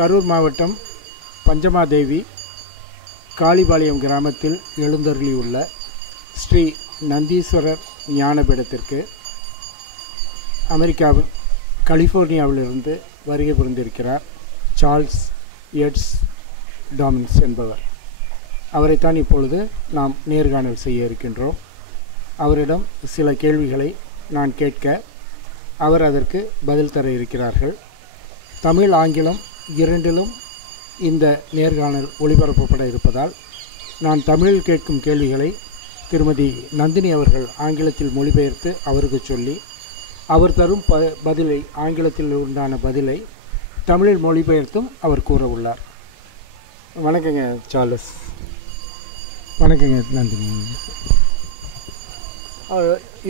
கரூர் மாவட்டம் பஞ்சமாதேவி காளிபாளையம் கிராமத்தில் எழுந்தருளியுள்ள ஸ்ரீ நந்தீஸ்வரர் ஞானபீடத்திற்கு அமெரிக்காவில் கலிஃபோர்னியாவிலிருந்து வருகை புரிந்திருக்கிறார் சார்ல்ஸ் எட்ஸ் டாமின்ஸ் என்பவர். அவரைத்தான் இப்பொழுது நாம் நேர்காணல் செய்ய இருக்கின்றோம். அவரிடம் சில கேள்விகளை நான் கேட்க அவர் அதற்கு பதில் தர இருக்கிறார்கள். தமிழ் ஆங்கிலம் இரண்டிலும் இந்த நேர்காணல் ஒளிபரப்பப்பட இருப்பதால் நான் தமிழில் கேட்கும் கேள்விகளை திருமதி நந்தினி அவர்கள் ஆங்கிலத்தில் மொழிபெயர்த்து அவருக்கு சொல்லி அவர் தரும் பதிலை ஆங்கிலத்தில் உண்டான பதிலை தமிழில் மொழிபெயர்த்தும் அவர் கூற உள்ளார். வணக்கங்க சார்லஸ். வணக்கங்க Nandini.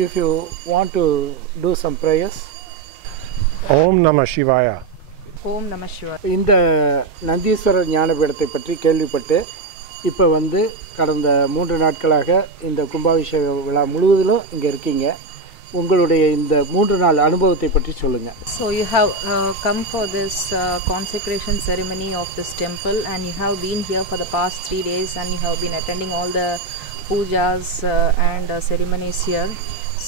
If you want to do some prayers. Om Namah Shivaya. Om Namah Shivaya. இந்த நந்தீஸ்வரர் ஞானபீடத்தை பற்றி கேள்விப்பட்டு இப்போ கடந்த 3 நாட்களாக இந்த கும்பாபிஷேக விழா முழுவதிலும் இங்கே இருக்கீங்க. உங்களுடைய இந்த 3 நாள் அனுபவத்தை பற்றி சொல்லுங்க. So you have come for this consecration ceremony of this temple and you have been here for the past 3 days and you have been attending all the pujas and ceremonies here.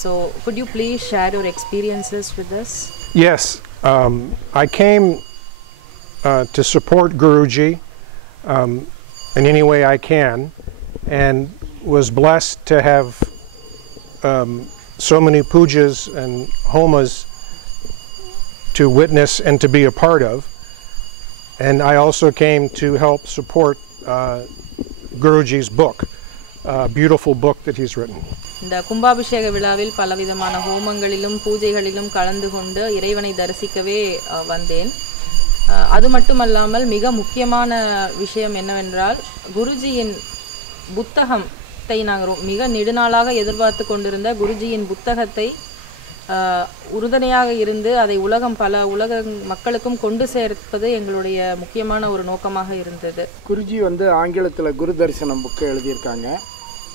So could you please share your experiences with us? Yes, I came to support Guruji in any way I can and was blessed to have so many pujas and homas to witness and to be a part of. And I also came to help support Guruji's book, a beautiful book that he's written. இந்த கும்பாபிஷேக விழாவில் பலவிதமான ஹோமங்களிலும் பூஜைகளிலும் கலந்து கொண்டு இறைவனை தரிசிக்கவே வந்தேன். அது மட்டுமல்லாமல் மிக முக்கியமான விஷயம் என்னவென்றால் குருஜியின் புத்தகம் நாங்கள் மிக நெடுநாளாக எதிர்பார்த்து கொண்டிருந்த குருஜியின் புத்தகத்தை உறுதுணையாக இருந்து அதை பல உலக மக்களுக்கும் கொண்டு சேர்ப்பது எங்களுடைய முக்கியமான ஒரு நோக்கமாக இருந்தது. குருஜி ஆங்கிலத்தில் குரு தரிசனம் புக்கு எழுதியிருக்காங்க.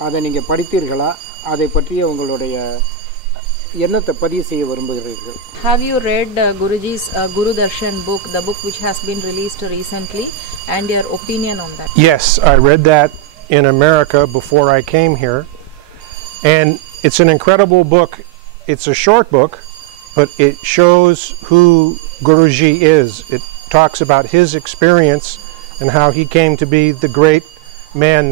அதை நீங்கள் படித்தீர்களா? அதை பற்றிய உங்களுடைய எண்ணத்தை பதிவு செய்ய விரும்புகிறீர்கள்? Have you read Guruji's Guru Darshan book, the book which has been released recently, and your opinion on that? Yes, I read that in America before I came here, and it's an incredible book. It's a short book, but it shows who Guruji is. It talks about his experience and how he came to be the great man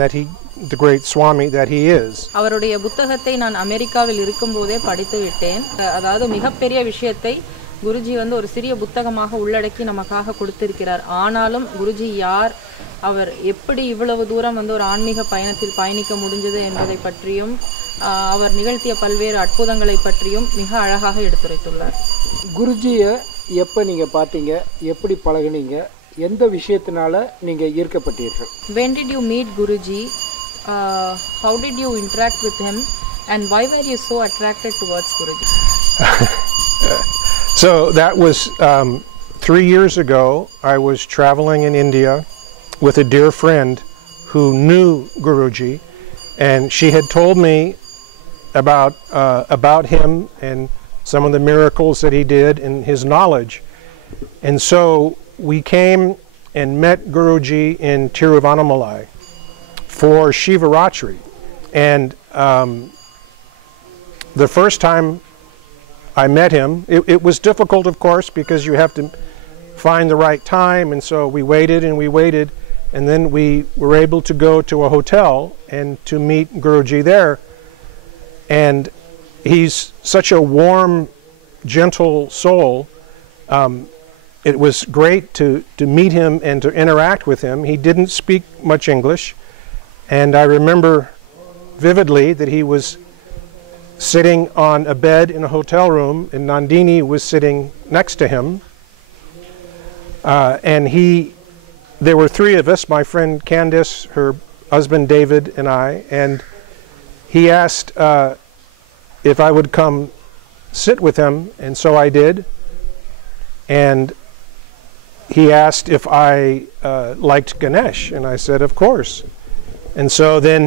the great Swami that he is. அவருடைய புத்தகத்தை நான் அமெரிக்காவில் இருக்கும்போதே படித்து விட்டேன். அதாவது மிகப்பெரிய விஷயத்தை குருஜி ஒரு சிறிய புத்தகமாக உள்ளடக்கி நமக்காக கொடுத்திருக்கிறார். ஆனாலும் குருஜி யார், அவர் எப்படி இவ்வளவு தூரம் ஒரு ஆன்மீக பயணத்தில் பயணிக்க முடிஞ்சது என்பதை பற்றியும் அவர் நிகழ்த்திய பல்வேறு அற்புதங்களை பற்றியும் மிக அழகாக எடுத்துரைத்துள்ளார். குருஜியை எப்போ நீங்கள் பார்த்தீங்க? எப்படி பழகுனீங்க? எந்த விஷயத்தினால நீங்கள் ஈர்க்கப்பட்டீர்கள்? When did you meet Guruji? How did you interact with him? And why were you so attracted towards Guruji? So that was 3 years ago. I was traveling in India with a dear friend who knew Guruji, and she had told me about him and some of the miracles that he did and his knowledge. And so we came and met Guruji in Tiruvannamalai for Shivaratri. And the first time I met him, it was difficult, of course, because you have to find the right time, and so we waited, and then we were able to go to a hotel and to meet Guruji there. And he's such a warm, gentle soul. It was great to meet him and to interact with him. He didn't speak much English, and I remember vividly that he was sitting on a bed in a hotel room, and Nandini was sitting next to him. And there were 3 of us, my friend Candice, her husband David, and I, and he asked if I would come sit with him, and so I did. And he asked if I liked Ganesh, and I said, of course. And so then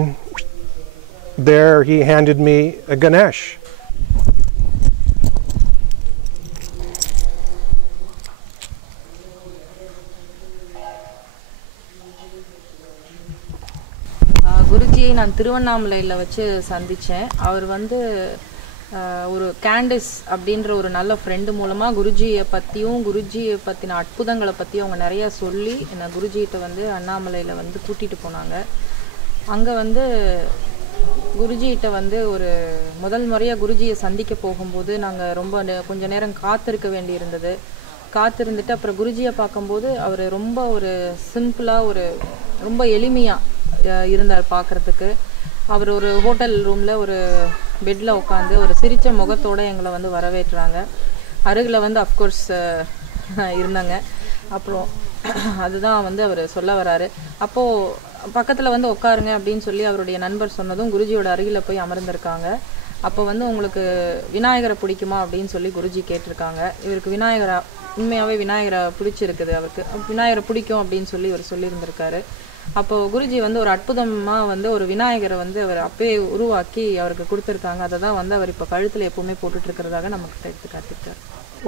there he handed me a Ganesh. குருஜியை நான் திருவண்ணாமலையில் வச்சு சந்தித்தேன். அவர் வந்து ஒரு candies அப்படின்ற ஒரு நல்ல friend மூலமாக குருஜியை பற்றின அற்புதங்களை பற்றியும் அவங்க நிறையா சொல்லி என்னை குருஜிகிட்ட வந்து அண்ணாமலையில் வந்து கூட்டிகிட்டு போனாங்க. அங்கே வந்து குருஜிகிட்ட வந்து ஒரு முதல் முறையாக குருஜியை சந்திக்க போகும்போது நாங்கள் ரொம்ப கொஞ்சம் நேரம் காத்திருக்க வேண்டி இருந்தது. காத்திருந்துட்டு அப்புறம் குருஜியை பார்க்கும்போது அவர் ரொம்ப ஒரு சிம்பிளாக ரொம்ப எளிமையாக இருந்தார் பார்க்குறதுக்கு. அவர் ஒரு ஹோட்டல் ரூமில் ஒரு பெட்டில் உட்காந்து ஒரு சிரித்த முகத்தோடு எங்களை வந்து வரவேற்றாங்க. அருகில் வந்து அஃப்கோர்ஸ் இருந்தாங்க. அப்புறம் அதுதான் வந்து அவர் சொல்ல வராரு. அப்போது பக்கத்தில் வந்து உட்காருங்க அப்படின்னு சொல்லி அவருடைய நண்பர் சொன்னதும் குருஜியோட அருகில் போய் அமர்ந்திருக்காங்க. அப்போ வந்து உங்களுக்கு விநாயகரை பிடிக்குமா அப்படின்னு சொல்லி குருஜி கேட்டிருக்காங்க. இவருக்கு உண்மையாகவே விநாயகரை பிடிச்சிருக்குது. அவருக்கு விநாயகரை பிடிக்கும் அப்படின்னு சொல்லி இவர் சொல்லியிருந்திருக்காரு. அப்போது குருஜி வந்து ஒரு அற்புதமாக வந்து ஒரு விநாயகரை வந்து அவர் அப்பயே உருவாக்கி அவருக்கு கொடுத்துருக்காங்க. அதை தான் வந்து அவர் இப்போ கழுத்தில் எப்போவுமே போட்டுட்ருக்கிறதாக நமக்கு எடுத்து காட்டியிருக்காரு.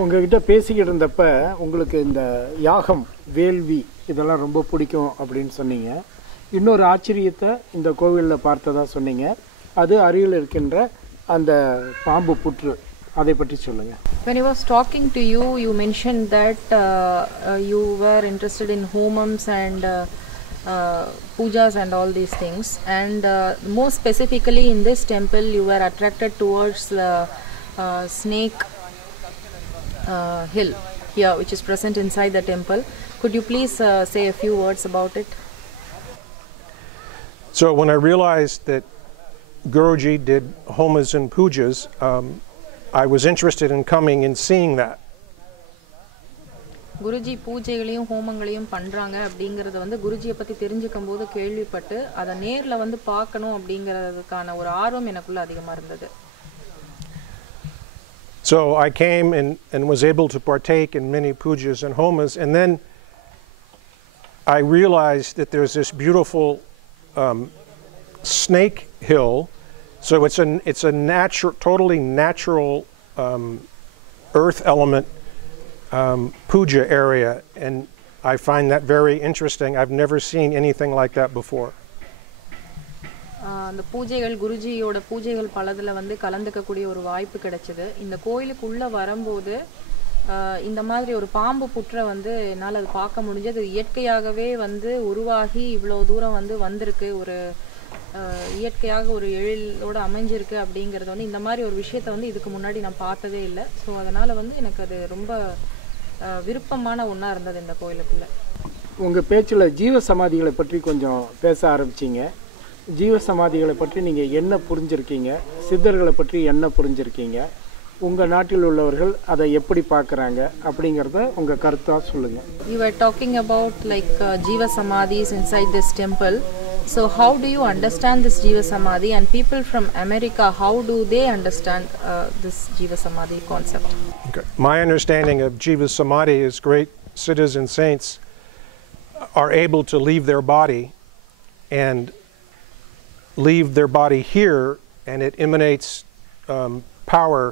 உங்ககிட்ட பேசிக்கிட்டு இருந்தப்ப உங்களுக்கு இந்த யாகம், வேள்வி இதெல்லாம் ரொம்ப பிடிக்கும் அப்படின்னு சொன்னீங்க. இன்னொரு ஆச்சரியத்தை இந்த கோவிலில் பார்த்ததா சொன்னீங்க. அது அருகில் இருக்கின்ற அந்த பாம்பு புற்று, அதை பற்றி சொல்லுங்கள். When I was talking to you, you mentioned that you were interested in homams and pujas and all these things, and more specifically in this temple you were attracted towards the snake hill here, which is present inside the temple. Could you please say a few words about it? So when I realized that Guruji did homas and pujas, I was interested in coming and seeing that. Guruji பூஜைகளையும் ஹோமங்களையும் பண்ணுறாங்க அப்படிங்கிறத வந்து குருஜியை பற்றி தெரிஞ்சுக்கும் போது கேள்விப்பட்டு அதை நேரில் வந்து பார்க்கணும் அப்படிங்கிறதுக்கான ஒரு ஆர்வம் எனக்குள்ள அதிகமாக இருந்தது. So I came and was able to partake in many pujas and homas, and then I realized that there's this beautiful snake hill. So it's a natural, totally natural earth element puja area, and I find that very interesting. I've never seen anything like that before. அந்த பூஜைகள் குருஜியோட பூஜைகள் பலதில் வந்து கலந்துக்கக்கூடிய ஒரு வாய்ப்பு கிடைச்சிது. இந்த கோயிலுக்குள்ளே வரும்போது இந்த மாதிரி ஒரு பாம்பு புற்றை வந்து என்னால் அது பார்க்க முடிஞ்சது. இயற்கையாகவே வந்து உருவாகி இவ்வளோ தூரம் வந்து வந்திருக்கு, ஒரு இயற்கையாக ஒரு எழிலோடு அமைஞ்சிருக்கு அப்படிங்கிறது வந்து இந்த மாதிரி ஒரு விஷயத்தை வந்து இதுக்கு முன்னாடி நான் பார்த்ததே இல்லை. ஸோ அதனால் வந்து எனக்கு அது ரொம்ப விருப்பமான ஒன்றா இருந்தது இந்த கோயிலுக்குள்ளே. உங்கள் பேச்சில் ஜீவ சமாதிகளை பற்றி கொஞ்சம் பேச ஆரம்பிச்சிங்க. ஜீவ சமாதிகளை பற்றி நீங்கள் என்ன புரிஞ்சிருக்கீங்க, சித்தர்களை பற்றி என்ன புரிஞ்சிருக்கீங்க, உங்கள் நாட்டில் உள்ளவர்கள் அதை எப்படி பார்க்குறாங்க அப்படிங்கிறத உங்கள் கருத்தாக சொல்லுங்கள். You were talking about like Jiva Samadhis inside this temple. So how do you understand this Jiva Samadhi, and people from America, how do they understand this Jiva Samadhi concept? Okay. My understanding of Jiva Samadhi is great siddhas and saints are able to leave their body and leave their body here, and it emanates power,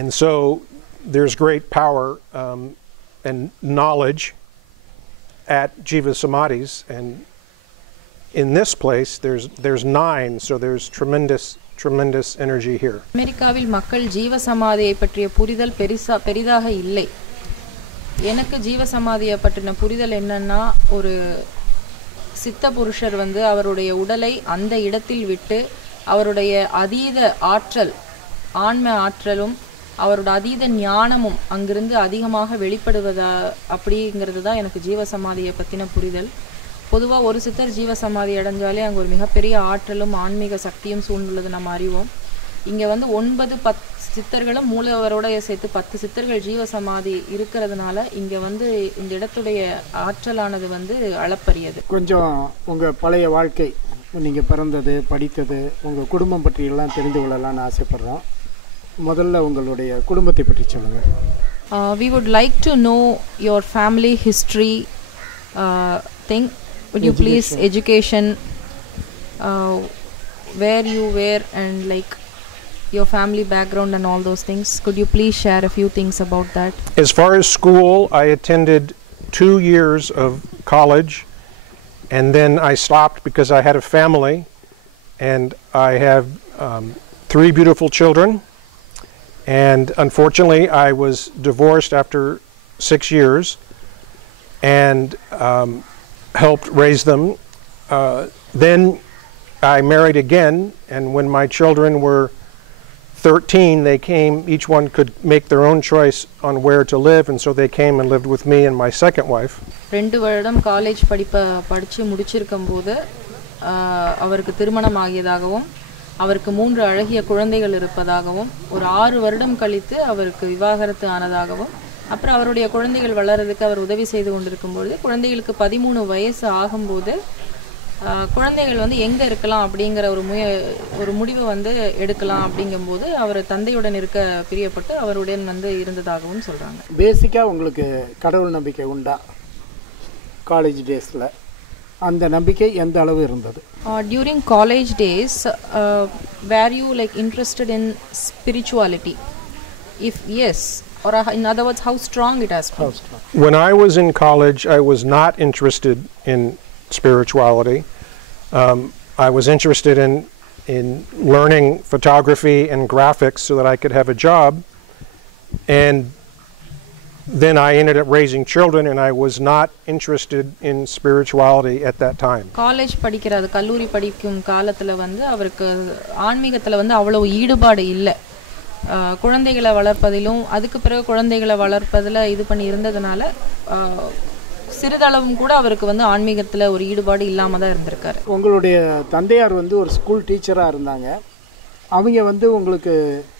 and so there's great power and knowledge at Jiva Samadhis, and in this place there's 9, so there's tremendous energy here. அமெரிக்காவில் மக்கள் ஜீவ சமாதியை பற்றிய புரிதல் பெரிதாக இல்லை. எனக்கு ஜீவ சமாதியை பற்றின புரிதல் என்னன்னா, ஒரு சித்த புருஷர் வந்து அவருடைய உடலை அந்த இடத்தில் விட்டு அவருடைய அதீத ஆற்றல், ஆன்ம ஆற்றலும் அவரோட அதீத ஞானமும் அங்கிருந்து அதிகமாக வெளிப்படுவதா அப்படிங்கிறது தான் எனக்கு ஜீவசமாதியை பற்றின புரிதல். பொதுவாக ஒரு சித்தர் ஜீவசமாதி அடைஞ்சாலே அங்கே ஒரு மிகப்பெரிய ஆற்றலும் ஆன்மீக சக்தியும் சூழ்ந்துள்ளது நம்ம அறிவோம். இங்கே வந்து 9-10 சித்தர்களும் மூலவரோட சேர்த்து 10 சித்தர்கள் ஜீவசமாதி இருக்கிறதுனால இங்கே வந்து இந்த இடத்துடைய ஆற்றலானது வந்து அளப்பரியது. கொஞ்சம் உங்கள் பழைய வாழ்க்கை, நீங்கள் பிறந்தது, படித்தது, உங்கள் குடும்பம் பற்றியெல்லாம் தெரிந்து கொள்ளலாம்னு ஆசைப்படுறோம். முதல்ல உங்களுடைய குடும்பத்தை பற்றி சொல்லுங்கள். We would like to know your family history thing. Would you please education, where you were and like your family background and all those things. Could you please share a few things about that? As far as school, I attended 2 years of college and then I stopped because I had a family, and I have 3 beautiful children, and unfortunately I was divorced after 6 years, and helped raise them. Then I married again, and when my children were 13, they came, each one could make their own choice on where to live, and so they came and lived with me and my second wife. 2 வருடம் college படிச்சு முடிச்சிருக்கும்போது அவருக்கு திருமணம் ஆகியதாகவும் அவருக்கு 3 அழகிய குழந்தைகள் இருப்பதாகவும் ஒரு 6 வருடம் கழித்து அவருக்கு விவாகரத்து ஆனதாகவும் அப்புறம் அவருடைய குழந்தைகள் வளர்றதுக்கு அவர் உதவி செய்து கொண்டிருக்கும்போது குழந்தைகளுக்கு 13 வயசு ஆகும்போது குழந்தைகள் வந்து எங்க இருக்கலாம் அப்படிங்கற ஒரு முடிவு வந்து எடுக்கலாம் அப்படிங்கும்போது அவர் தந்தையுடன் இருக்க பிரியப்பட்டு அவருடன் வந்து இருந்ததாகவும் சொல்றாங்க. பேசிக்கா உங்களுக்கு கடவுள் நம்பிக்கை உண்டா? காலேஜ் டேஸ்ல அந்த நம்பிக்கை எந்த அளவு இருந்தது? During college days, were you like interested in spirituality? If yes, or in other words, how strong it has been? When I was in college, I was not interested in spirituality. I was interested in learning photography and graphics so that I could have a job, and then I ended up raising children, and I was not interested in spirituality at that time. College படிக்கிறது கல்லூரி படிக்கும் காலத்துல வந்து அவருக்கு ஆன்மீகத்துல வந்து அவ்வளவு ஈடுபாடு இல்ல. குழந்தைகளை வளர்ப்பதிலும் அதுக்கு பிறகு குழந்தைகளை வளர்ப்பதில இது பண்ணி இருந்ததனால சிறிதளவும் கூட அவருக்கு வந்து ஆன்மீகத்துல ஒரு ஈடுபாடு இல்லாம தான் இருந்திருக்காரு. உங்களுடைய தந்தையார் வந்து ஒரு ஸ்கூல் டீச்சரா இருந்தாங்க. அவங்க வந்து உங்களுக்கு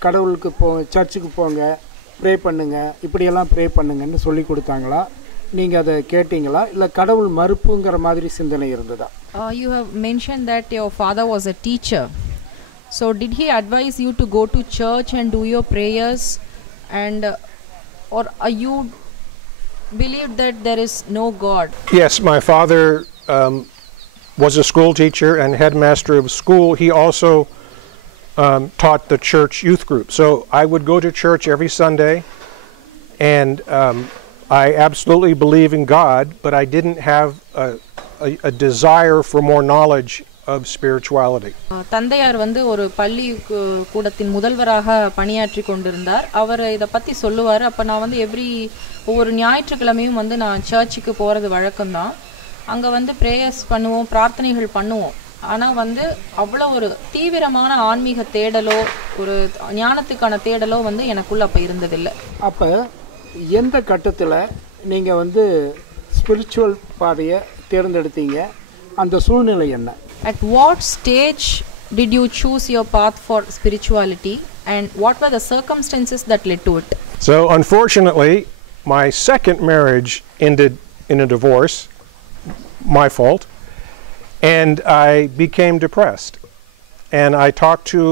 கடவுளுக்கு சர்ச்சுக்கு போங்க, ப்ரே பண்ணுங்க, இப்படியெல்லாம் ப்ரே பண்ணுங்கன்னு சொல்லி கொடுத்தாங்களா? நீங்க அதை கேட்டீங்களா இல்ல கடவுள் மறுப்புங்கிற மாதிரி சிந்தனை இருந்ததா? You have mentioned that your father was a teacher. So did he advise you to go to church and do your prayers, and or you believed that there is no God? Yes, my father was a school teacher and headmaster of school. He also taught the church youth group. So I would go to church every Sunday, and I absolutely believe in God, but I didn't have a desire for more knowledge of spirituality. தந்தையார் வந்து ஒரு பள்ளி கூடத்தின் முதல்வராக பணியாற்றி கொண்டிருந்தார். அவர் இத பத்தி சொல்லுவார். அப்ப நான் வந்து ஒவ்வொரு ஞாயிற்றுக்கிழமையும் வந்து நான் சர்ச்சுக்கு போறது வழக்கம்தான். அங்க வந்து பிரேயர்ஸ் பண்ணுவோம், பிரார்த்தனைகள் பண்ணுவோம். ஆனா வந்து அவ்வளவு ஒரு தீவிரமான ஆன்மீக தேடலோ ஒரு ஞானத்துக்கான தேடலோ வந்து எனக்குள்ள அப்ப இருந்ததில்லை. அப்ப எந்த கட்டத்துல நீங்க வந்து ஸ்பிரிச்சுவல் பாதையை தேர்ந்தெடுத்தீங்க? அந்த சூழ்நிலை என்ன? At what stage did you choose your path for spirituality, and what were the circumstances that led to it? So unfortunately, my second marriage ended in a divorce, my fault, and I became depressed. And I talked to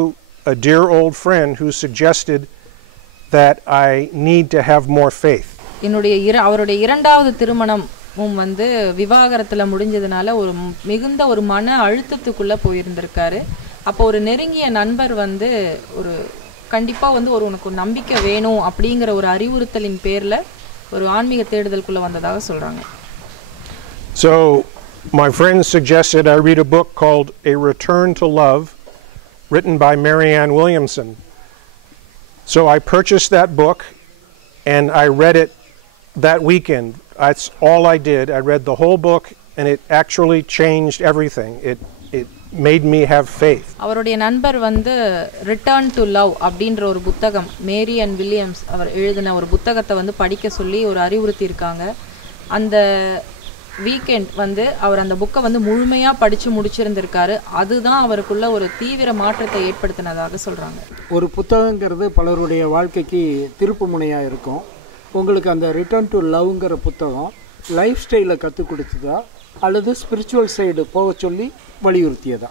a dear old friend who suggested that I need to have more faith. அவருடைய இரண்டாவது திருமணம் வந்து விவாகரத்துல முடிஞ்சதுனால ஒரு மிகுந்த ஒரு மன அழுத்தத்துக்குள்ள போயிருந்திருக்காரு. அப்போ ஒரு நெருங்கிய நண்பர் வந்து ஒரு கண்டிப்பா வந்து உனக்கு நம்பிக்கை வேணும் அப்படிங்கிற ஒரு அறிவுறுத்தலின் பேர்ல ஒரு ஆன்மீக தேடுதலுக்குள்ள வந்ததாக சொல்றாங்க. So my friend suggested I read a book called A Return to Love, written by Marianne Williamson. So I purchased that book and I read it that weekend. That's all I did. I read the whole book, and it actually changed everything. It made me have faith. அவருடைய நண்பர் வந்து Return to Love அப்படின்ற ஒரு புத்தகம் மேரி and Williams அவர் எழுதின ஒரு புத்தகத்தை வந்து படிக்க சொல்லி ஒரு அறிவுறுத்தி இருக்காங்க. அந்த வீக்கெண்ட் வந்து அவர் அந்த புக்கை வந்து முழுமையா படிச்சு முடிச்சிருந்திருக்காரு. அதுதான் அவருக்குள்ள ஒரு தீவிர மாற்றத்தை ஏற்படுத்தினதாக சொல்றாங்க. ஒரு புத்தகங்கிறது பலருடைய வாழ்க்கைக்கு திருப்பு முனையா இருக்கும். உங்களுக்கு அந்த ரிட்டர்ன் டு லவ்ங்கிற புத்தகம் லைஃப் ஸ்டைலை கற்றுக் கொடுத்ததா அல்லது ஸ்பிரிச்சுவல் சைடு போக சொல்லி வலியுறுத்தியதா?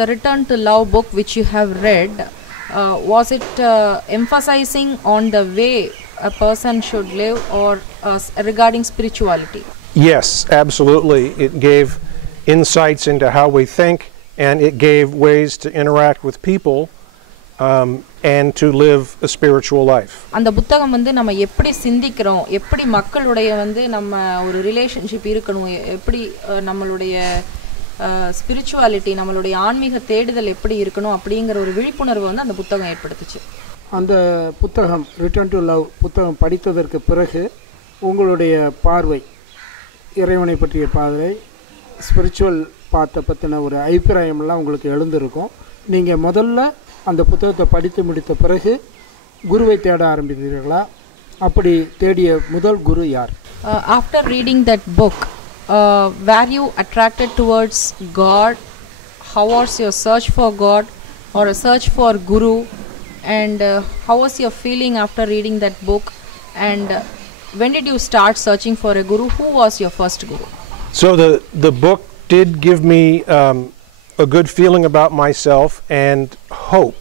The Return to Love book which you have read, was it emphasizing on the way a person should live or regarding spirituality? Yes, absolutely. It gave insights into how we think, and it gave ways to interact with people and to live a spiritual life. அந்த புத்தகம் வந்து நம்ம எப்படி சிந்திக்கிறோம், எப்படி மக்களுடைய வந்து நம்ம ஒரு ரிலேஷன்ஷிப் இருக்கணும், எப்படி நம்மளுடைய ஸ்பிரிச்சுவாலிட்டி, நம்மளுடைய ஆன்மீக தேடுதல் எப்படி இருக்கணும் அப்படிங்கிற ஒரு விழிப்புணர்வு வந்து அந்த புத்தகம் ஏற்படுத்துச்சு. அந்த புத்தகம் ரிட்டர்ன் டு லவ் புத்தகம் படித்ததற்கு பிறகு உங்களுடைய பார்வை, இறைவனை பற்றிய பார்வை, ஸ்பிரிச்சுவல் பாத்தை பற்றின ஒரு அபிப்பிராயமெல்லாம் உங்களுக்கு எழுந்திருக்கும். நீங்கள் முதல்ல அந்த புத்தகத்தை படித்து முடித்த பிறகு குருவை தேட ஆரம்பித்தீர்களா? அப்படி தேடிய முதல் குரு யார்? After reading that book, were you attracted towards God? How was your search for God or a search for Guru? And how was your feeling after reading that book? And when did you start searching for a Guru? Who was your first Guru? So the book did give me a good feeling about myself and hope.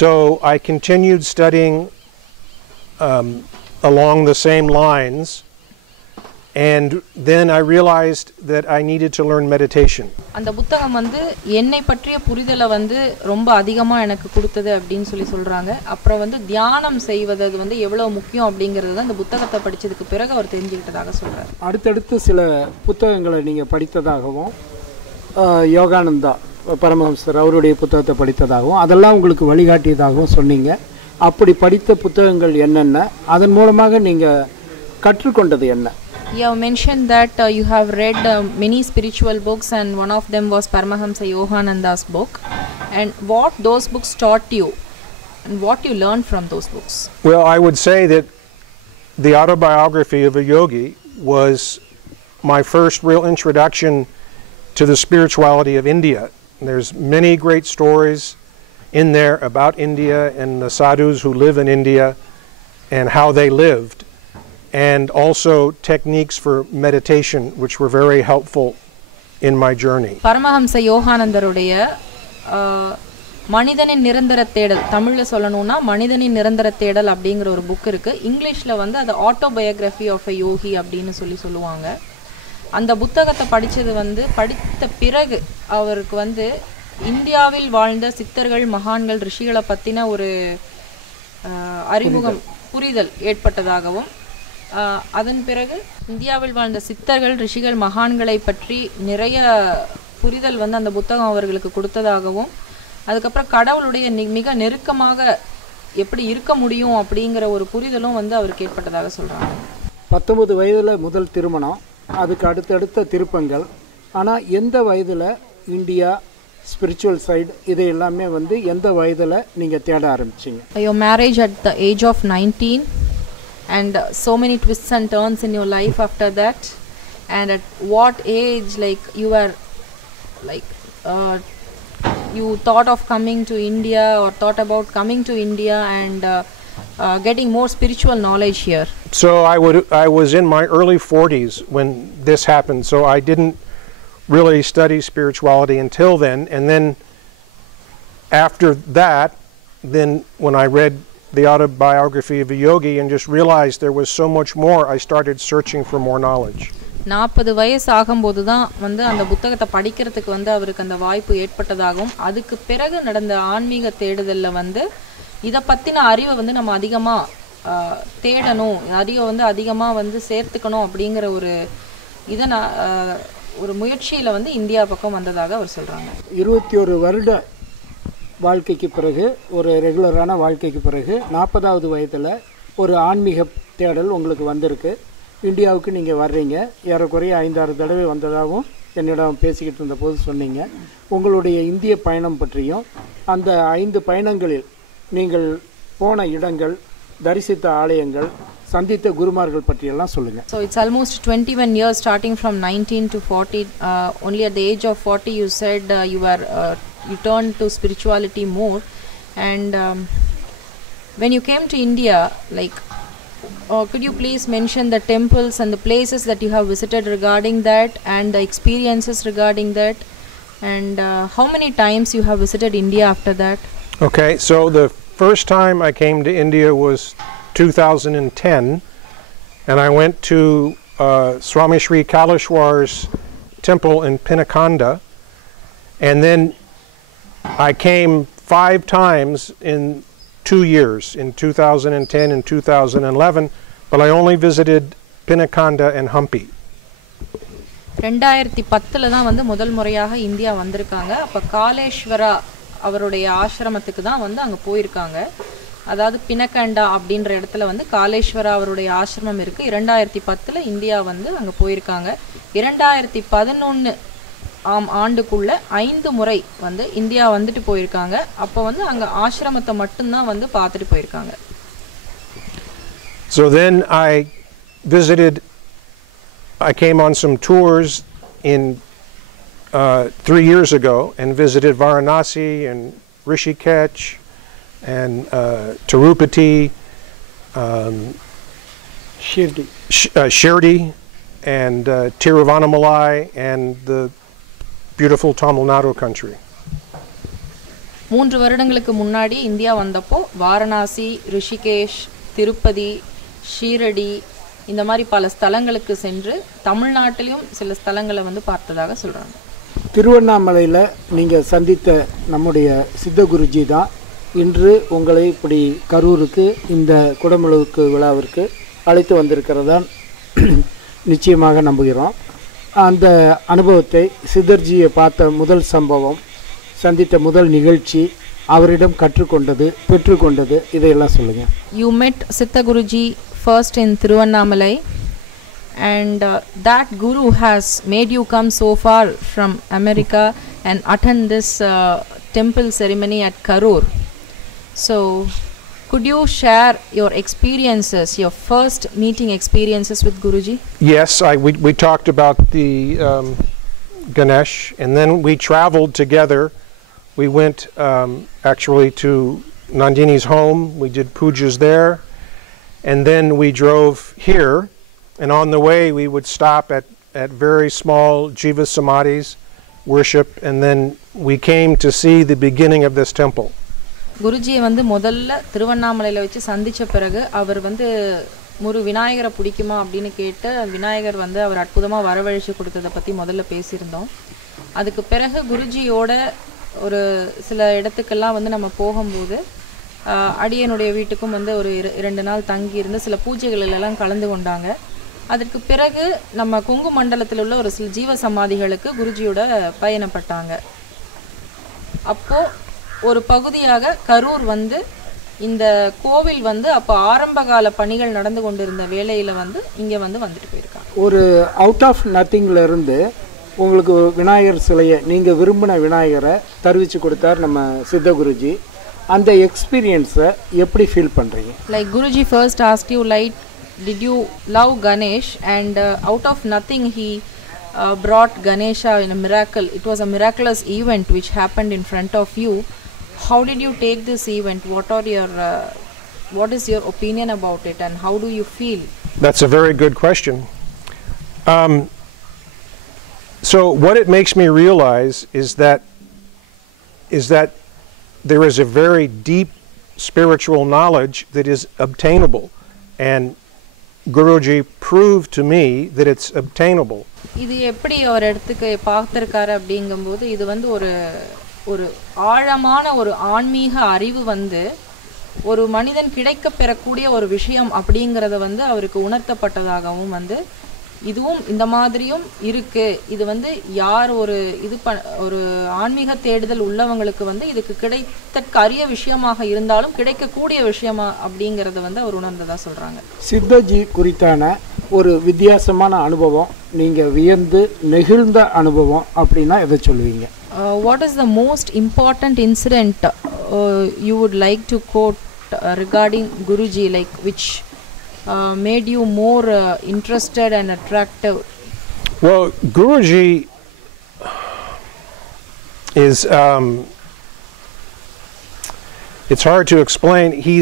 So I continued studying along the same lines. And then I realized that I needed to learn meditation. அந்த புத்தகம் வந்து என்னை பற்றிய புரிதலை வந்து ரொம்ப அதிகமா எனக்கு கொடுத்தது அப்படின்னு சொல்றாங்க. அப்புறம் வந்து தியானம் செய்வது அது வந்து எவ்வளவு முக்கியம் அப்படிங்கிறது அந்த புத்தகத்தை படிச்சதுக்கு பிறகு அவர் தெரிஞ்சுக்கிட்டதாக சொல்றாரு. அடுத்தடுத்து சில புத்தகங்களை நீங்க படித்ததாகவும், யோகானந்தா பரமஹம்சர் அவருடைய புத்தகத்தை படித்ததாகவும், அதெல்லாம் உங்களுக்கு வழிகாட்டியதாகவும் சொன்னீங்க. அப்படி படித்த புத்தகங்கள் என்னென்ன, அதன் மூலமாக நீங்க கற்றுக்கொண்டது என்ன? You have mentioned that you have read many spiritual books, and one of them was Paramahamsa Yogananda's book. And what those books taught you, and what you learned from those books? Well, I would say that the autobiography of a yogi was my first real introduction to the spirituality of India. There's many great stories in there about India and the sadhus who live in India and how they lived. And also techniques for meditation, which were very helpful in my journey. Paramahamsa யோகானந்தருடைய மனிதனின் நிரந்தர தேடல், தமிழ்ல சொல்லணும்னா மனிதனின் நிரந்தர தேடல் அப்படிங்கிற ஒரு புக் இருக்கு. இங்கிலீஷ்ல வந்து அது ஆட்டோபயோகிராஃபி ஆஃப் எ யோகி அப்படின்னு சொல்லுவாங்க. அந்த புத்தகத்தை படித்த பிறகு அவருக்கு வந்து இந்தியாவில் வாழ்ந்த சித்தர்கள், மகான்கள், ரிஷிகளை பத்தின ஒரு அறிமுகம், புரிதல் ஏற்பட்டதாகவும், அதன் பிறகு இந்தியாவில் வாழ்ந்த சித்தர்கள், ரிஷிகள், மகான்களை பற்றி நிறைய புரிதல் வந்து அந்த புத்தகம் அவர்களுக்கு கொடுத்ததாகவும், அதுக்கப்புறம் கடவுளுடைய மிக நெருக்கமாக எப்படி இருக்க முடியும் அப்படிங்கிற ஒரு புரிதலும் வந்து அவருக்கு ஏற்பட்டதாக சொல்றாங்க. 19 வயதுல முதல் திருமணம், அதுக்கு அடுத்தடுத்த திருப்பங்கள். ஆனால் எந்த வயதில் இந்தியா ஸ்பிரிச்சுவல் சைடு இது எல்லாமே வந்து எந்த வயதில் நீங்கள் தேட ஆரம்பிச்சிங்க? Your marriage at the age of 19. And so many twists and turns in your life after that. And at what age, like you were, like you thought of coming to India or thought about coming to India and getting more spiritual knowledge here? So I was in my early 40s when this happened. So I didn't really study spirituality until then. And then after that, then when I read the autobiography of a yogi and just realized there was so much more, I started searching for more knowledge. 40 வயசு ஆகும்போது தான் வந்து அந்த புத்தகத்தை படிக்கிறதுக்கு வந்து அவருக்கு அந்த வாய்ப்பு ஏற்பட்டதாகவும், அதுக்கு பிறகு நடந்த ஆன்மீக தேடுதலில் வந்து இதை பற்றின அறிவை வந்து நம்ம அதிகமாக தேடணும், அதிகமாக வந்து சேர்த்துக்கணும் அப்படிங்கிற ஒரு இதை ஒரு முயற்சியில் வந்து இந்தியா பக்கம் வந்ததாக அவர் சொல்கிறாங்க. 21 வருட வாழ்க்கைக்கு பிறகு, ஒரு ரெகுலரான வாழ்க்கைக்கு பிறகு 40வது வயதில் ஒரு ஆன்மீக தேடல் உங்களுக்கு வந்திருக்கு. இந்தியாவுக்கு நீங்கள் வர்றீங்க. ஏறக்குறைய 5-6 தடவை வந்ததாகவும் என்னிடம் பேசிக்கிட்டு இருந்த போது சொன்னீங்க. உங்களுடைய இந்திய பயணம் பற்றியும், அந்த 5 பயணங்களில் நீங்கள் போன இடங்கள், தரிசித்த ஆலயங்கள், சந்தித்த குருமார்கள் பற்றியெல்லாம் சொல்லுங்கள். So it's almost 21 years starting from 19 to 40. Only at the age of 40 you said you turned to spirituality more. And when you came to India, like could you please mention the temples and the places that you have visited regarding that, and the experiences regarding that, and how many times you have visited India after that? Okay, so the first time I came to India was 2010, and I went to Swami Sri Kaleshwar's temple in Pinnakonda, and then I came 5 times in 2 years, in 2010 and 2011, but I only visited Pinnakonda and Hampi. 2010ல தான் வந்து முதல் முறையாக India வந்திருக்காங்க. அப்ப காலேஸ்வரா அவருடைய ஆசிரமத்துக்கு தான் வந்து அங்க போயிருக்காங்க. அதாவது பினகண்டா அப்படின்ற இடத்துல வந்து காலேஸ்வரா அவருடைய ஆசிரமம் இருக்கு. 2010ல இந்தியா வந்து அங்க போயிருக்காங்க. 2011 ஆண்டுக்குள்ள 5 முறை வந்து இந்தியா வந்துட்டு போயிருக்காங்க. அப்போ வந்து அங்க ஆசிரமத்தை மட்டும்தான் வந்து பார்த்துட்டு போயிருக்காங்க. So then I came on some tours in 3 years ago and visited Varanasi and Rishikesh and Tirupati, Shirdi and Tiruvannamalai and the beautiful Tamil Nadu country. 3 வருடங்களுக்கு முன்னாடி இந்தியா வந்தப்போ வாரணாசி, ரிஷிகேஷ், திருப்பதி, ஷீரடி இந்த மாதிரி பல ஸ்தலங்களுக்கு சென்று தமிழ்நாட்டிலும் சில ஸ்தலங்களை வந்து பார்த்ததாக சொல்றாங்க. திருவண்ணாமலையில் நீங்கள் சந்தித்த நம்முடைய சித்த குருஜி தான் இன்று உங்களை இப்படி கரூருக்கு இந்த குடமுழுக்கு விழாவிற்கு அழைத்து வந்திருக்கிறதான் நிச்சயமாக நம்புகிறோம். அந்த அனுபவத்தை சித்தர்ஜியை பார்த்த முதல் சம்பவம், சந்தித்த முதல் நிகழ்ச்சி, அவரிடம் கற்றுக்கொண்டது, பெற்றுக்கொண்டது, இதையெல்லாம் சொல்லுங்கள். You met Siddha Guruji first in Tiruvannamalai and that guru has made you come so far from America and attend this temple ceremony at Karur. So could you share your experiences, your first meeting experiences with Guruji? Yes, we talked about the Ganesh, and then we traveled together. We went actually to Nandini's home. We did pujas there, and then we drove here. And on the way, we would stop at very small Jiva Samadhis, worship, and then we came to see the beginning of this temple. குருஜியை வந்து முதல்ல திருவண்ணாமலையில் வச்சு சந்தித்த பிறகு அவர் வந்து விநாயகரை பிடிக்குமா அப்படின்னு கேட்டு விநாயகர் வந்து அவர் அற்புதமாக வரவழைச்சு கொடுத்ததை பற்றி முதல்ல பேசியிருந்தோம். அதுக்கு பிறகு குருஜியோட ஒரு சில இடத்துக்கெல்லாம் வந்து நம்ம போகும்போது அடியனுடைய வீட்டுக்கும் வந்து ஒரு 2 நாள் தங்கி இருந்து சில பூஜைகளெல்லாம் கலந்து கொண்டாங்க. அதற்கு பிறகு நம்ம கொங்கு மண்டலத்தில் உள்ள ஒரு சில ஜீவ சமாதிகளுக்கு குருஜியோட பயணப்பட்டாங்க. அப்போது ஒரு பகுதியாக கரூர் வந்து இந்த கோவில் வந்து அப்போ ஆரம்பகால பணிகள் நடந்து கொண்டிருந்த வேளையில் வந்து இங்கே வந்துட்டு போயிருக்காங்க. ஒரு அவுட் ஆஃப் நத்திங்ல இருந்து உங்களுக்கு விநாயகர் சிலையை நீங்கள் விரும்பின விநாயகரை தருவிச்சு கொடுத்தார் நம்ம சித்த குருஜி. அந்த எக்ஸ்பீரியன்ஸை எப்படி ஃபீல் பண்ணுறீங்க? Like Guruji first ask you like did you love Ganesh and out of nothing he brought Ganesha in a miracle. It was a miraculous event which happened in front of you. How did you take this event? What is your opinion about it and how do you feel? That's a very good question. So what it makes me realize is that there is a very deep spiritual knowledge that is obtainable, and Guruji proved to me that it's obtainable. இது எப்படி அவர் எடுத்துக்க பார்த்திருக்காரு அப்படிங்கும்போது இது வந்து ஒரு ஆழமான ஒரு ஆன்மீக அறிவு வந்து ஒரு மனிதன் கிடைக்க பெறக்கூடிய ஒரு விஷயம் அப்படிங்கிறத வந்து அவருக்கு உணர்த்தப்பட்டதாகவும் வந்து இதுவும் இந்த மாதிரியும் இருக்கு. இது வந்து யார் ஒரு ஒரு ஆன்மீக தேடுதல் உள்ளவங்களுக்கு வந்து இதுக்கு கிடைத்தற்கு அரிய விஷயமாக இருந்தாலும் கிடைக்கக்கூடிய விஷயமா அப்படிங்கிறத வந்து அவர் உணர்ந்ததா சொல்றாங்க. சித்தஜி குறித்தான ஒரு வித்தியாசமான அனுபவம், நீங்க வியந்து நெகிழ்ந்த அனுபவம் அப்படின்னா எதை சொல்லுவீங்க? What is the most important incident you would like to quote regarding Guruji, like which made you more interested and attractive? Well, Guruji is it's hard to explain. He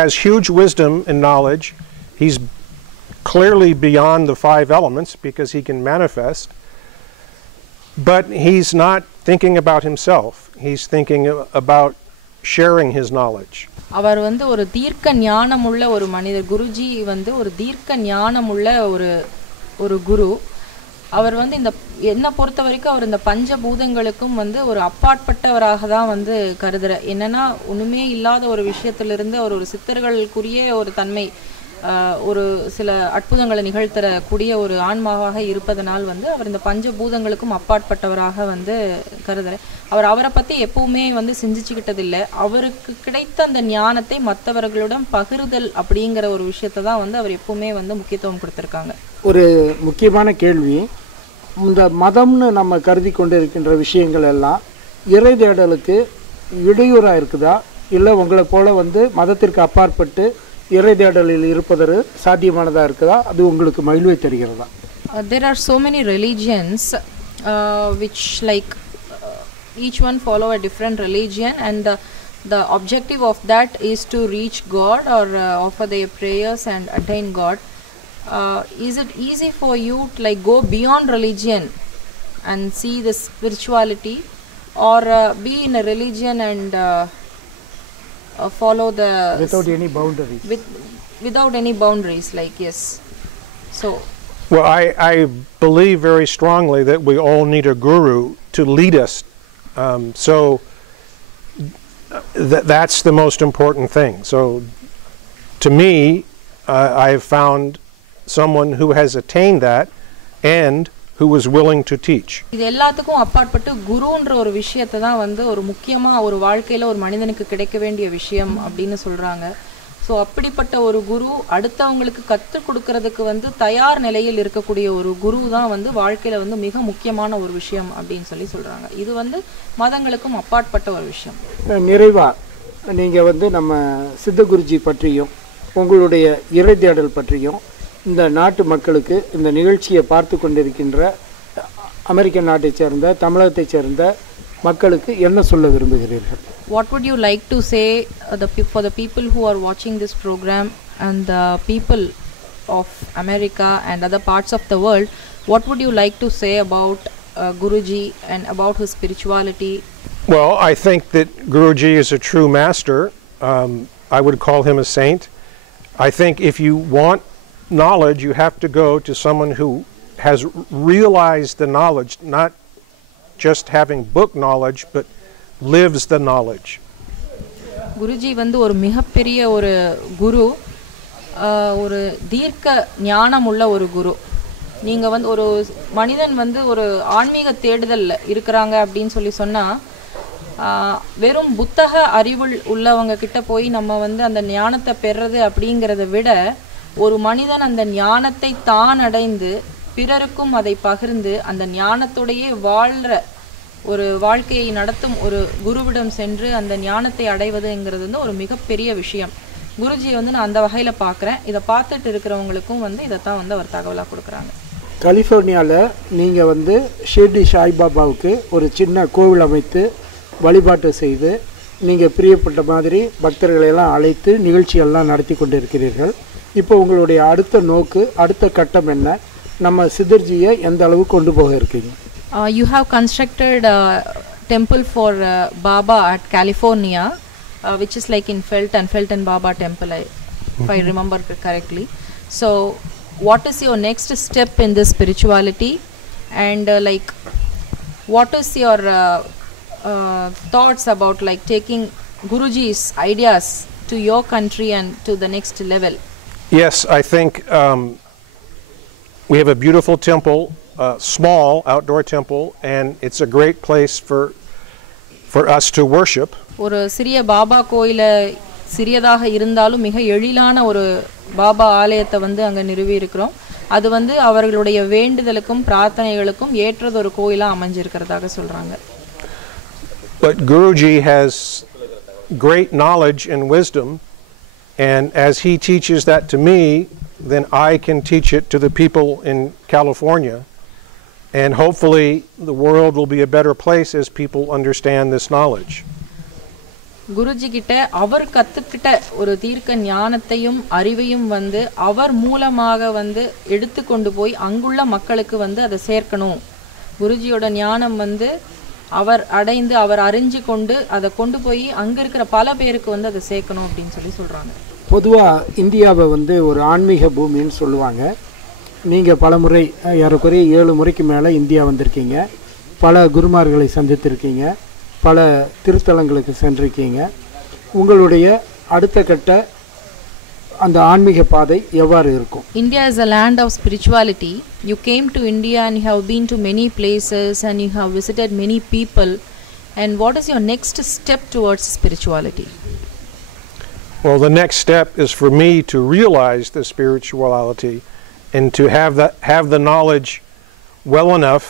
has huge wisdom and knowledge. He's clearly beyond the 5 elements because he can manifest, but he's not thinking about himself. He's thinking about sharing his knowledge. அவர் வந்து ஒரு தீர்க்க ஞானமுள்ள ஒரு மனிதர். குருஜி வந்து ஒரு தீர்க்க ஞானமுள்ள ஒரு குரு. அவர் வந்து இந்த என்ன பொறுத்த வரைக்கும் அவர் இந்த பஞ்சபூதங்களுக்கும் வந்து ஒரு அப்பாற்பட்டவராக தான் வந்து கருதுற. என்னன்னா ஒண்ணுமே இல்லாத ஒரு விஷயத்திலிருந்து அவர் ஒரு சித்தர்களுக்குரிய ஒரு தன்மை, ஒரு சில அற்புதங்களை நிகழ்த்தரக்கூடிய ஒரு ஆன்மாவாக இருப்பதனால் வந்து அவர் இந்த பஞ்சபூதங்களுக்கும் அப்பாற்பட்டவராக வந்து கருதுற. அவரை பத்தி எப்பவுமே வந்து சிந்திச்சுக்கிட்டதில்லை. அவருக்கு கிடைத்த அந்த ஞானத்தை மற்றவர்களுடன் பகிர்தல் அப்படிங்கிற ஒரு விஷயத்தை தான் வந்து அவர் எப்பவுமே வந்து முக்கியத்துவம் கொடுத்துருக்காங்க. ஒரு முக்கியமான கேள்வி, இந்த மதம்னு நம்ம கருதி கொண்டு இருக்கின்ற விஷயங்கள் எல்லாம் இறை தேடலுக்கு இடையூறாக இருக்குதா, இல்லை உங்களை போல வந்து மதத்திற்கு அப்பாற்பட்டு இறை தேடலில் இருப்பது சாத்தியமானதாக இருக்குதா, அது உங்களுக்கு மகிழ்வை தருகிறதா? There are so many religions which like each one follow a different religion, and the objective of that is to reach God or offer their prayers and attain God. Is it easy for you to like go beyond religion and see the spirituality, or be in a religion and follow the without any boundaries? Without any boundaries, like yes. So well, I believe very strongly that we all need a guru to lead us. So that's the most important thing. So to me, I have found someone who has attained that and who is willing to teach. இது எல்லாத்துக்கும் அப்பாற்பட்டு குருன்ற ஒரு விஷயத்தை தான் வந்து ஒரு முக்கியமா ஒரு வாழ்க்கையில ஒரு மனிதனுக்கு கிடைக்க வேண்டிய விஷயம் அப்படின்னு சொல்றாங்க. ஸோ அப்படிப்பட்ட ஒரு குரு அடுத்தவங்களுக்கு கற்றுக் கொடுக்கறதுக்கு வந்து தயார் நிலையில் இருக்கக்கூடிய ஒரு குரு தான் வந்து வாழ்க்கையில வந்து மிக முக்கியமான ஒரு விஷயம் அப்படின்னு சொல்றாங்க. இது வந்து மதங்களுக்கும் அப்பாற்பட்ட ஒரு விஷயம். நிறைவா நீங்க வந்து நம்ம சித்த குருஜி பற்றியும் உங்களுடைய இறை தேடல் பற்றியும் இந்த நாட்டு மக்களுக்கு, இந்த நிகழ்ச்சியை பார்த்து கொண்டிருக்கின்ற அமெரிக்க நாட்டை சேர்ந்த தமிழகத்தை சேர்ந்த மக்களுக்கு என்ன சொல்ல விரும்புகிறீர்கள்? What would you like to say for the people who are watching this program and the people of America and other parts of the world? What would you like to say about Guruji and about his spirituality? Well, I think that Guruji is a true master. I would call him a saint. I think if you want knowledge, you have to go to someone who has realized the knowledge, not just having book knowledge, but lives the knowledge. Guruji வந்து ஒரு மிகப்பெரிய ஒரு குரு, ஒரு தீர்க்க ஞானம் உள்ள ஒரு குரு. நீங்க வந்து ஒரு மனிதன் வந்து ஒரு ஆன்மீக தேடுதல்ல இருக்கிறாங்க அப்படின்னு சொன்னா வெறும் புத்தக அறிவு உள்ளவங்க கிட்ட போய் நம்ம வந்து அந்த ஞானத்தை பெறுறது அப்படிங்கிறத விட ஒரு மனிதன் அந்த ஞானத்தை தான் அடைந்து பிறருக்கும் அதை பகிர்ந்து அந்த ஞானத்தோடையே வாழ்ற ஒரு வாழ்க்கையை நடத்தும் ஒரு குருவிடம் சென்று அந்த ஞானத்தை அடைவதுங்கிறது வந்து ஒரு மிகப்பெரிய விஷயம். குருஜியை வந்து நான் அந்த வகையில பார்க்குறேன். இதை பார்த்துட்டு இருக்கிறவங்களுக்கும் வந்து இதைத்தான் வந்து அவர் தகவலாக கொடுக்குறாங்க. கலிஃபோர்னியாவில் நீங்கள் வந்து ஷிர்டி சாய்பாபாவுக்கு ஒரு சின்ன கோவில் அமைத்து வழிபாட்டு செய்து நீங்கள் பிரியப்பட்ட மாதிரி பக்தர்களெல்லாம் அழைத்து நிகழ்ச்சிகள்லாம் நடத்தி கொண்டு இருக்கிறீர்கள். இப்போ உங்களுடைய அடுத்த நோக்கு, அடுத்த கட்டம் என்ன? நம்ம சித்தர்ஜியை எந்த அளவுக்கு கொண்டு போக இருக்கீங்க? You have constructed a temple for Baba at California, which is like in Felton Baba temple, if I remember correctly. So what is your next step in this spirituality, and like what is your thoughts about like taking Guruji's ideas to your country and to the next level? Yes, I think we have a beautiful temple, small outdoor temple, and it's a great place for us to worship. ஒரு சிறிய பாபா கோயில சிறியதாக இருந்தாலும் மிக எழிலான ஒரு பாபா ஆலயத்தை வந்து அங்க நிறுவி இருக்கிறோம். அது வந்து அவர்களுடைய வேண்டுதலுக்கும் பிரார்த்தனைகளுக்கும் ஏற்றது ஒரு கோயிலா அமைஞ்சிருக்கிறதாக சொல்றாங்க. But Guruji has great knowledge and wisdom, and as he teaches that to me, then I can teach it to the people in California, and hopefully the world will be a better place as people understand this knowledge. Guruji கிட்ட அவர் கத்துக்கிட்ட ஒரு தீர்க்க ஞானத்தையும் அறிவையும் வந்து அவர் மூலமாக வந்து எடுத்து கொண்டு போய் அங்குள்ள மக்களுக்கு வந்து அதை சேர்க்கணும். குருஜியோட ஞானம் வந்து அவர் அடைந்து அவர் அறிஞ்சு கொண்டு அதை கொண்டு போய் அங்க இருக்கிற பல பேருக்கு வந்து அதை சேர்க்கணும் அப்படின்னு சொல்றாங்க. பொதுவாக இந்தியாவை வந்து ஒரு ஆன்மீக பூமின்னு சொல்லுவாங்க. நீங்கள் பல முறை ஏறக்குறைய 7 முறைக்கு மேலே இந்தியா வந்திருக்கீங்க, பல குருமார்களை சந்தித்திருக்கீங்க, பல திருத்தலங்களுக்கு சென்றிருக்கீங்க. உங்களுடைய அடுத்த கட்ட அந்த ஆன்மீக பாதை எவ்வாறு இருக்கும்? India is a land of spirituality. You came to India and you have been to many places and you have visited many people. And what is your next step towards spirituality? Well, the next step is for me to realize the spirituality and to have the knowledge well enough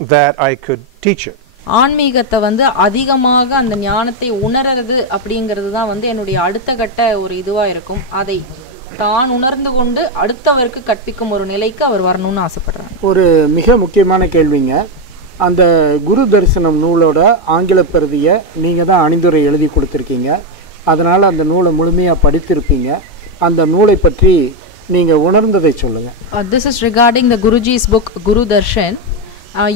that I could teach it. ஆன்மீகத்தை வந்து அதிகமாக அந்த ஞானத்தை உணர்றது அப்படிங்கிறது தான் வந்து என்னுடைய அடுத்த கட்ட ஒரு இதுவாக இருக்கும். அதை தான் உணர்ந்து கொண்டு அடுத்தவருக்கு கற்பிக்கும் ஒரு நிலைக்கு அவர் வரணும்னு ஆசைப்படுறாங்க. ஒரு மிக முக்கியமான கேள்விங்க, அந்த குரு தரிசனம் நூலோட ஆங்கில பிரதியை நீங்கள் தான் அணிந்துரை எழுதி கொடுத்துருக்கீங்க. அதனால் அந்த நூலை முழுமையாக படித்திருப்பீங்க. அந்த நூலை பற்றி நீங்கள் உணர்ந்ததை சொல்லுங்கள். This is regarding the Guruji's book Guru Darshan.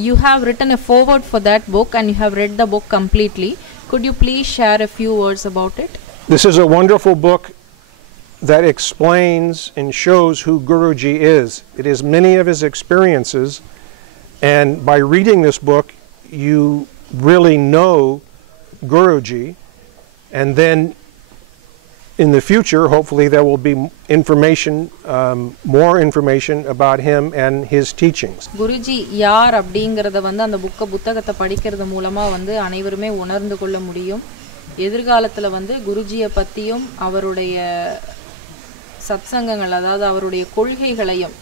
You have written a foreword for that book and you have read the book completely. Could you please share a few words about it? This is a wonderful book that explains and shows who Guruji is. It is many of his experiences, and by reading this book you really know Guruji, and then in the future hopefully there will be information, more information about him and his teachings. Guruji யார் அப்படிங்கறத வந்து அந்த புத்தகத்தை படிக்கிறது மூலமா வந்து அனைவருமே உணர்ந்து கொள்ள முடியும். எதிர்காலத்துல வந்து குருஜியை பத்தியும் அவருடைய சத்சங்கங்கள், அதாவது அவருடைய கொள்கைகளையும்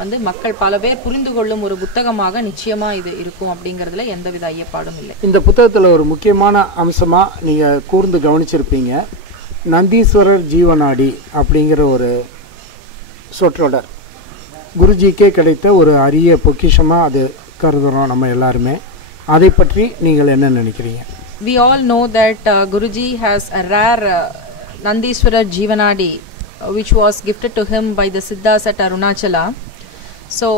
வந்து மக்கள் பல பேர் புரிந்து கொள்ளும் ஒரு புத்தகமாக நிச்சயமா இது இருக்கும் அப்படிங்கிறதுல எந்தவித ஐயப்பாடும் இல்லை. இந்த புத்தகத்தில் ஒரு முக்கியமான அம்சமா நீங்க கூர்ந்து கவனிச்சிருப்பீங்க, நந்தீஸ்வரர் ஜீவநாடி அப்படிங்கிற ஒரு சொற்றொடர் குருஜிக்கே கிடைத்த ஒரு அரிய பொக்கிஷமாக அது கருதுகிறோம் நம்ம எல்லாருமே. அதை பற்றி நீங்கள் என்ன நினைக்கிறீங்க? We all know that Guruji has a rare Nandiswarar Jivanadi which was gifted to him by the Siddhas at Arunachala. So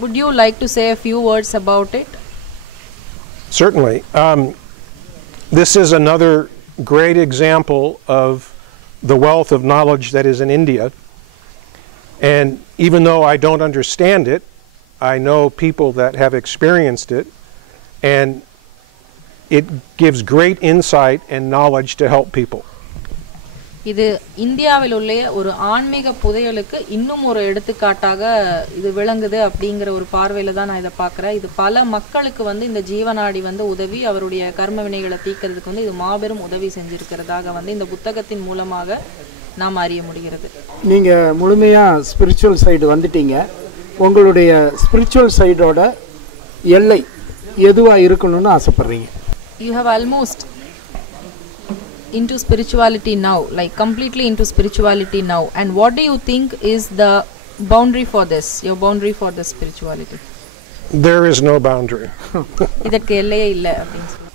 would you like to say a few words about it? Certainly. This is another great example of the wealth of knowledge that is in India, and even though I don't understand it, I know people that have experienced it, and it gives great insight and knowledge to help people. இது இந்தியாவில் உள்ள ஒரு ஆன்மீக புதையலுக்கு இன்னும் ஒரு எடுத்துக்காட்டாக இது விளங்குது அப்படிங்கிற ஒரு பார்வையில தான் நான் இதை பார்க்குறேன். இது பல மக்களுக்கு வந்து இந்த ஜீவநாடி வந்து உதவி அவருடைய கர்ம வினைகளை தீர்க்கிறதுக்கு வந்து இது மாபெரும் உதவி செஞ்சிருக்கிறதாக வந்து இந்த புத்தகத்தின் மூலமாக நாம் அறிய முடிகிறது. நீங்கள் முழுமையாக ஸ்பிரிச்சுவல் சைடு வந்துட்டீங்க. உங்களுடைய ஸ்பிரிச்சுவல் சைடோட எல்லை எதுவாக இருக்கணும்னு ஆசைப்படுறீங்க? You have almost into spirituality now, like completely into spirituality now, and what do you think is the boundary for this, your boundary for the spirituality? There is no boundary. இதற்கு எல்லையே இல்லை அப்படின்னு சொல்லுங்க.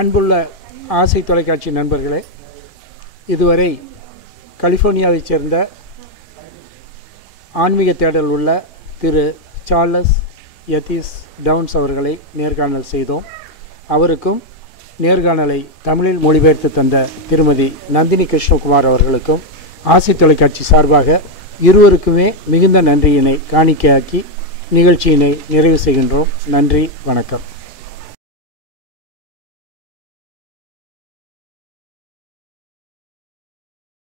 அன்புள்ள ஆசை தொலைக்காட்சி நண்பர்களே, இதுவரை கலிஃபோர்னியாவைச் சேர்ந்த ஆன்மீக தேடல் உள்ள திரு சார்லஸ் யதீஸ் டவுன்ஸ் அவர்களை நேர்காணல் செய்தோம். அவருக்கும் நேர்காணலை தமிழில் மொழிபெயர்த்து தந்த திருமதி நந்தினி கிருஷ்ணகுமார் அவர்களுக்கும் ஆசை தொலைக்காட்சி சார்பாக இருவருக்குமே மிகுந்த நன்றியினை காணிக்கையாக்கி நிகழ்ச்சியினை நிறைவு செய்கின்றோம். நன்றி, வணக்கம்.